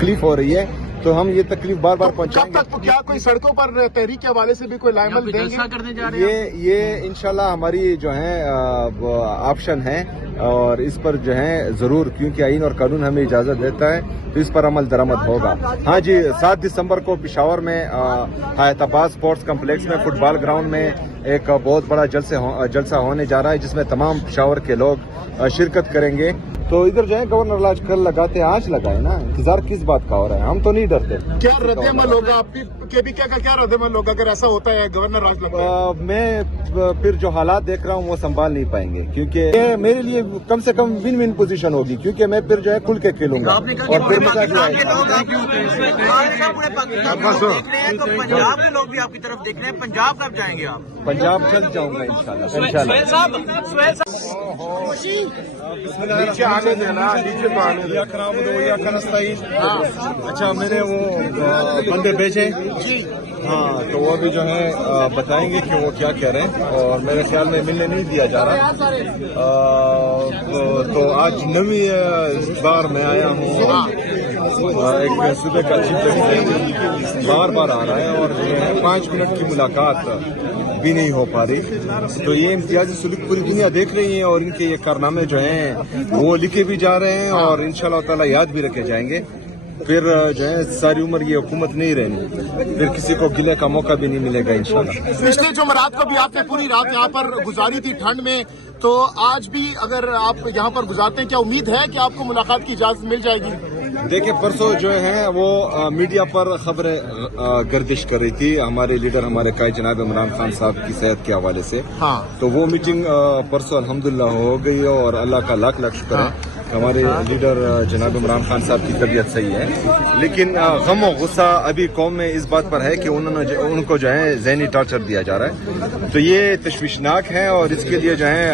तकलीफ हो रही है, तो हम ये तकलीफ बार बार पहुंचाएंगे। कब तक क्या कोई सड़कों पर तहरीक के हवाले से भी कोई लाइमल देंगे? करने जा रहे हैं ये इंशाल्लाह हमारी जो है ऑप्शन है, और इस पर जो है जरूर, क्योंकि आईन और कानून हमें इजाजत देता है, तो इस पर अमल दरामद होगा। हाँ जी, 7 दिसंबर को पिशावर में हैदराबाद स्पोर्ट्स कम्प्लेक्स में फुटबॉल ग्राउंड में एक बहुत बड़ा जलसा होने जा रहा है, जिसमें तमाम पिशावर के लोग शिरकत करेंगे। तो इधर जो है गवर्नर आज कल लगाते, आज लगाए ना, इंतजार किस बात का हो रहा है, हम तो नहीं डरते। क्या रद्द-ए-अमल होगा आपकी क्या रद्द-ए-अमल होगा अगर ऐसा होता है गवर्नर आज लगाए? मैं फिर जो हालात देख रहा हूँ वो संभाल नहीं पाएंगे, क्योंकि ये मेरे लिए कम से कम विन विन पोजीशन होगी, क्योंकि मैं फिर जो है खुल के खेलूंगा और फिर मजा भी आएगा। तो पंजाब के लोग भी आपकी तरफ देख रहे हैं, पंजाब कब जाएंगे आप? पंजाब जल्द जाऊंगा इंशाल्लाह। नीचे आने देना, नीचे तो आने देना। खराब अच्छा, मैंने वो बंदे भेजे, हाँ, तो वो भी जो है बताएंगे कि वो क्या कह रहे हैं, और मेरे ख्याल में मिलने नहीं दिया जा रहा। तो आज नवी बार मैं आया हूँ, एक सुबह का चिंतन बार बार आ रहा है, और जो है 5 मिनट की मुलाकात भी नहीं हो पा रही। तो ये इम्तियाजी सुलूक पूरी दुनिया देख रही है, और इनके ये कारनामे जो हैं वो लिखे भी जा रहे हैं, और इंशाल्लाह ताला याद भी रखे जाएंगे। फिर जो है सारी उम्र ये हुकूमत नहीं रहनी, फिर किसी को गिले का मौका भी नहीं मिलेगा इंशाल्लाह। पिछले जुमेरात को भी आपने पूरी रात यहाँ पर गुजारी थी ठंड में, तो आज भी अगर आप यहाँ पर गुजारते हैं, क्या उम्मीद है कि आपको मुलाकात की इजाजत मिल जाएगी? देखिए, परसों जो है वो मीडिया पर खबरें गर्दिश कर रही थी, हमारे लीडर, हमारे कायद जनाब इमरान खान साहब की सेहत के हवाले से। हाँ। तो वो मीटिंग परसों अल्हम्दुलिल्लाह हो गई है, और अल्लाह का लाख लाख शुक्र है, हमारे लीडर जनाब इमरान खान साहब की तबीयत सही है। लेकिन गम और गुस्सा अभी कौम में इस बात पर है कि उनको जो है ज़हनी टॉर्चर दिया जा रहा है, तो ये तशवीशनाक है, और इसके लिए जो है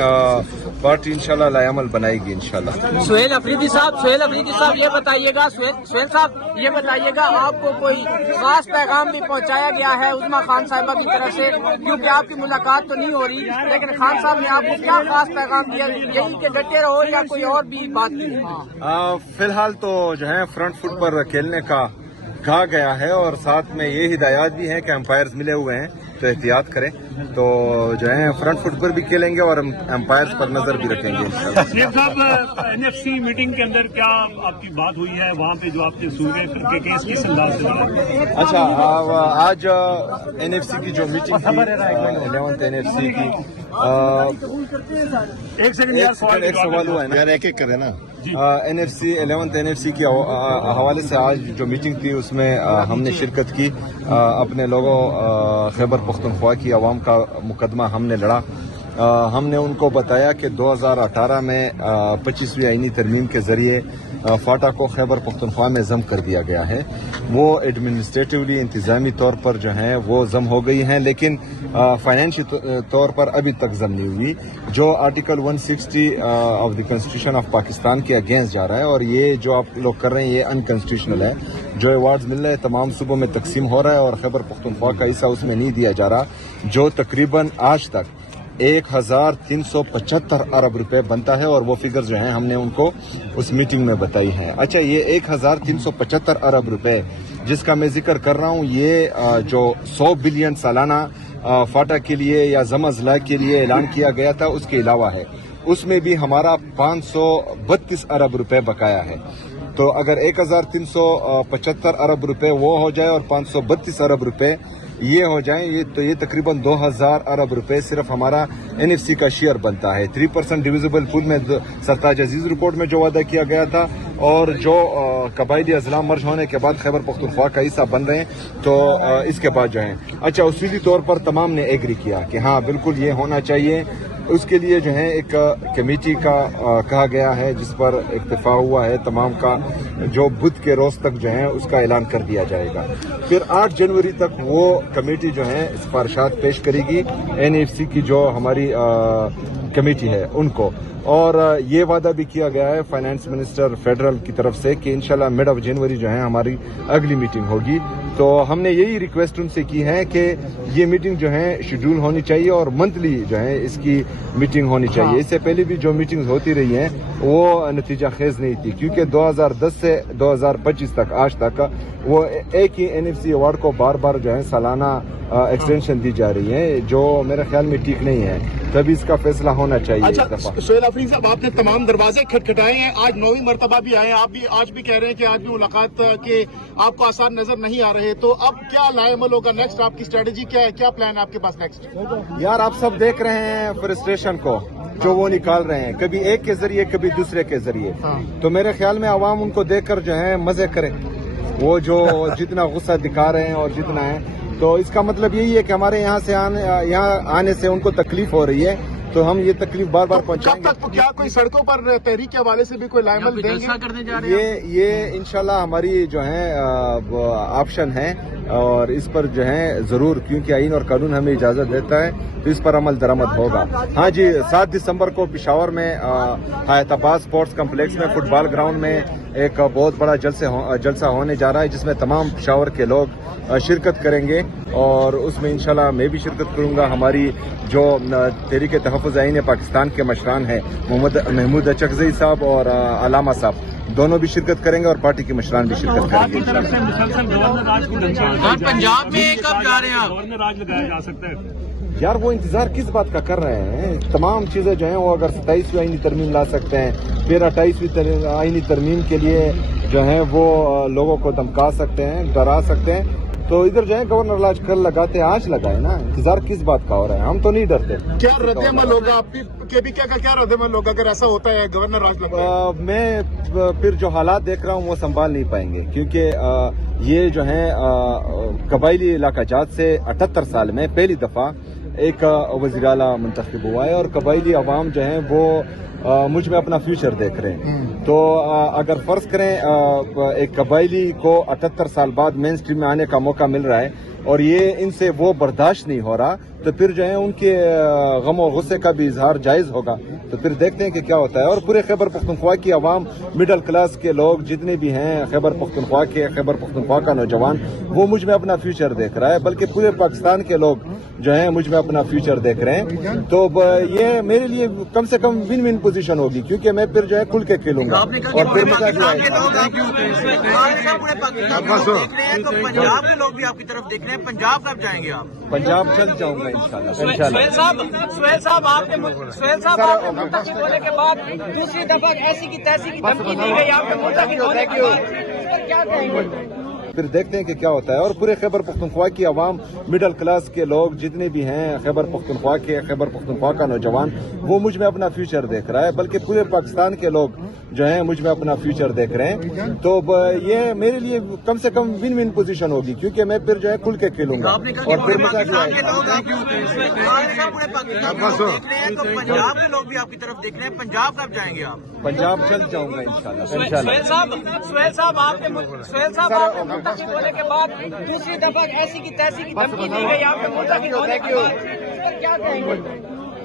पार्टी इंशाल्लाह लायामल बनाएगी इंशाल्लाह। सुहेल अफरीदी साहब ये बताइएगा, सुहेल साहब ये बताइएगा, आपको कोई खास पैगाम भी पहुंचाया गया है उस्मा खान साहिबा की तरफ से, क्योंकि आपकी मुलाकात तो नहीं हो रही, लेकिन खान साहब ने आपको क्या खास पैगाम दिया, यही कि डटे रहो या कोई और भी बात की? फिलहाल तो जो है फ्रंट फुट पर खेलने का कहा गया है, और साथ में ये हिदायत भी है कि अंपायर्स मिले हुए हैं, तो एहतियात करें। तो जो है फ्रंट फुट पर भी खेलेंगे, और अंपायर्स पर नजर भी रखेंगे इंशाल्लाह। शेख साहब, एनएफसी मीटिंग के अंदर क्या आपकी बात हुई है, वहाँ पे जो आपके सूबे के केस किस अंदाज से? अच्छा, आज एनएफसी की जो मीटिंग थी, 11th एनएफसी की, एक सेकंड यार, एक सवाल हुआ है ना, एक एक करे ना। एनएफसी 11th एनएफसी के हवाले से आज जो मीटिंग थी उसमें हमने शिरकत की, अपने लोगों खैबर पख्तूनख्वा की आवाम का मुकदमा हमने लड़ा। हमने उनको बताया कि 2018 में 25वीं आईनी तरमीम के जरिए फाटा को खैबर पख्तूनख्वा में जम कर दिया गया है। वो एडमिनिस्ट्रेटिवली, इंतजामी तौर पर जो है वो जम हो गई हैं, लेकिन फाइनेंशियल तौर पर अभी तक जम नहीं हुई, जो article 160 of the constitution of Pakistan के अगेंस्ट जा रहा है, और ये जो आप लोग कर रहे हैं ये अनकॉन्स्टिट्यूशनल है। जो अवार्ड्स मिल रहे हैं तमाम सूबों में तकसीम हो रहा है, और खैबर पख्तूनख्वा का हिस्सा उसमें नहीं दिया जा रहा, जो तकरीबन आज तक 1375 अरब रुपए बनता है, और वो फिगर जो है हमने उनको उस मीटिंग में बताई है। अच्छा, ये 1375 अरब रुपए जिसका मैं जिक्र कर रहा हूँ, ये जो 100 बिलियन सालाना फाटा के लिए या जमा-ज़ला के लिए ऐलान किया गया था, उसके अलावा है, उसमें भी हमारा 532 अरब रुपए बकाया है। तो अगर 1375 अरब रुपए वो हो जाए और 532 अरब रुपए ये हो जाए, ये तकरीबन 2000 अरब रुपए सिर्फ हमारा एनएफसी का शेयर बनता है। 3% डिविजिबल पूल में सरताज अजीज रिपोर्ट में जो वादा किया गया था, और जो कबायली अजला मर्ज होने के बाद खैबर पख्तूनख्वा का हिस्सा बन रहे हैं, तो इसके बाद जो है, अच्छा, उसूली तौर पर तमाम ने एग्री किया कि हाँ बिल्कुल ये होना चाहिए। उसके लिए जो है एक कमेटी का कहा गया है, जिस पर इत्तेफाक हुआ है तमाम का, जो बुध के रोज तक जो है उसका ऐलान कर दिया जाएगा। फिर 8 जनवरी तक वो कमेटी जो है सिफारिशात पेश करेगी एनएफसी की जो हमारी कमेटी है उनको, और ये वादा भी किया गया है फाइनेंस मिनिस्टर फेडरल की तरफ से कि इंशाल्लाह मिड ऑफ जनवरी जो है हमारी अगली मीटिंग होगी। تو ہم نے یہی ریکویسٹ ان سے کی ہے کہ یہ میٹنگ جو ہے شیڈول ہونی چاہیے اور منتھلی جو ہے اس کی میٹنگ ہونی چاہیے. اس سے پہلے بھی جو میٹنگز ہوتی رہی ہیں وہ نتیجہ خیز نہیں تھی, کیونکہ 2010 سے 2025 تک آج تک وہ ایک ہی NFC ایوارڈ کو بار بار جو ہے سالانہ ایکسٹینشن دی جا رہی ہے, جو میرے خیال میں ٹھیک نہیں ہے. تبھی اس کا فیصلہ ہونا چاہیے اس دفعہ. سہیل آفرین صاحب, آپ نے تمام دروازے کھٹکھٹائے ہیں, آج 9ویں مرتبہ بھی آئے, آپ بھی آج بھی کہہ رہے ہیں کہ آج بھی ملاقات کے آپ کو آسان نظر نہیں آ رہے, تو اب کیا لائے عمل ہوگا نیکسٹ, آپ کی اسٹریٹجی کیا ہے, کیا پلان ہے آپ کے پاس نیکسٹ؟ یار آپ سب دیکھ رہے ہیں فرسٹریشن کو جو وہ نکال رہے ہیں, کبھی ایک کے ذریعے کبھی دوسرے کے ذریعے. تو میرے خیال میں عوام ان کو دیکھ کر جو ہے مزے کرے, وہ جو جتنا غصہ دکھا رہے ہیں اور جتنا ہے, تو اس کا مطلب یہی ہے کہ ہمارے یہاں آنے سے ان کو تکلیف ہو رہی ہے, تو ہم یہ تکلیف بار بار پہنچائیں گے. کب تک کیا کوئی سڑکوں پر تحریک کے حوالے سے بھی کوئی لائے عمل دیں گے؟ یہ انشاءاللہ ہماری جو ہے آپشن ہے, اور اس پر جو ہے ضرور, کیونکہ آئین اور قانون ہمیں اجازت دیتا ہے, تو اس پر عمل درآمد ہوگا. ہاں جی, 7 دسمبر کو پشاور میں حیات آباد اسپورٹس کمپلیکس میں فٹ بال گراؤنڈ میں ایک بہت بڑا جلسہ ہونے جا رہا ہے, جس میں تمام پشاور کے لوگ شرکت کریں گے, اور اس میں انشاءاللہ میں بھی شرکت کروں گا. ہماری جو تحریک تحفظ آئین پاکستان کے مشران ہیں محمود اچکزئی صاحب اور علامہ صاحب, دونوں بھی شرکت کریں گے, اور پارٹی کے مشران بھی شرکت کریں گے. پنجاب میں کب جا رہے ہیں گورنر راج لگایا جا سکتا ہے؟ یار وہ انتظار کس بات کا کر رہے ہیں؟ تمام چیزیں جو ہیں وہ اگر 27ویں آئینی ترمیم لا سکتے ہیں, پھر 28ویں آئینی ترمیم کے لیے جو ہیں وہ لوگوں کو دھمکا سکتے ہیں, ڈرا سکتے ہیں, تو ادھر جو ہے گورنر راج کل لگاتے, آج لگائے نا. انتظار کس بات کا ہو رہا ہے؟ ہم تو نہیں ڈرتے. کیا رد عمل ہوگا آپ کے بھی, کیا رد عمل ہوگا اگر ایسا ہوتا ہے گورنر راج لگتا ہے؟ میں پھر جو حالات دیکھ رہا ہوں وہ سنبھال نہیں پائیں گے, کیونکہ یہ جو ہے قبائلی علاقہ جات سے 78 سال میں پہلی دفعہ ایک وزیر اعلیٰ منتخب ہوا ہے, اور قبائلی عوام جو ہیں وہ مجھ میں اپنا فیوچر دیکھ رہے ہیں. تو اگر فرض کریں ایک قبائلی کو 78 سال بعد مین اسٹریم میں آنے کا موقع مل رہا ہے, اور یہ ان سے وہ برداشت نہیں ہو رہا, تو پھر جو ہے ان کے غم و غصے کا بھی اظہار جائز ہوگا. تو پھر دیکھتے ہیں کہ کیا ہوتا ہے. اور پورے خیبر پختونخوا کی عوام, مڈل کلاس کے لوگ جتنے بھی ہیں خیبر پختونخوا کا نوجوان, وہ مجھ میں اپنا فیوچر دیکھ رہا ہے, بلکہ پورے پاکستان کے لوگ جو ہیں مجھ میں اپنا فیوچر دیکھ رہے ہیں. تو یہ میرے لیے کم سے کم ون پوزیشن ہوگی, کیونکہ میں پھر جو ہے کھل کے کھیلوں گا, اور پھر مزہ بھی آئے گا. پنجاب کے لوگ بھی آپ کی طرف دیکھ رہے ہیں, پنجاب کب جائیں گے آپ؟ پنجاب چل جاؤں گا انشاءاللہ. سہیل صاحب آپ کے منتخب ہونے کے بعد دوسری دفعہ ایسی کی تیسی کی دھمکی دی گئی آپ کے منتخب ہونے کے بعد, کیا کہیں گے؟ پھر دیکھتے ہیں کہ کیا ہوتا ہے. اور پورے خیبر پختونخوا کی عوام, مڈل کلاس کے لوگ جتنے بھی ہیں خیبر پختونخوا کا نوجوان, وہ مجھ میں اپنا فیوچر دیکھ رہا ہے, بلکہ پورے پاکستان کے لوگ جو ہیں مجھ میں اپنا فیوچر دیکھ رہے ہیں. تو یہ میرے لیے کم سے کم ون پوزیشن ہوگی, کیونکہ میں پھر جو ہے کھل کے کھیلوں گا, اور پھر مزہ بھی آئے گا. پنجاب کے لوگ بھی آپ کی طرف دیکھ رہے ہیں, پنجاب کب جائیں گے آپ؟ پنجاب چل جاؤں گا انشاءاللہ. سہیل صاحب آپ کے منتخب ہونے کے بعد دوسری دفعہ ایسی کی تیسی کی دھمکی دی گئی آپ کے منتخب ہونے کے بعد, کیا کہیں گے؟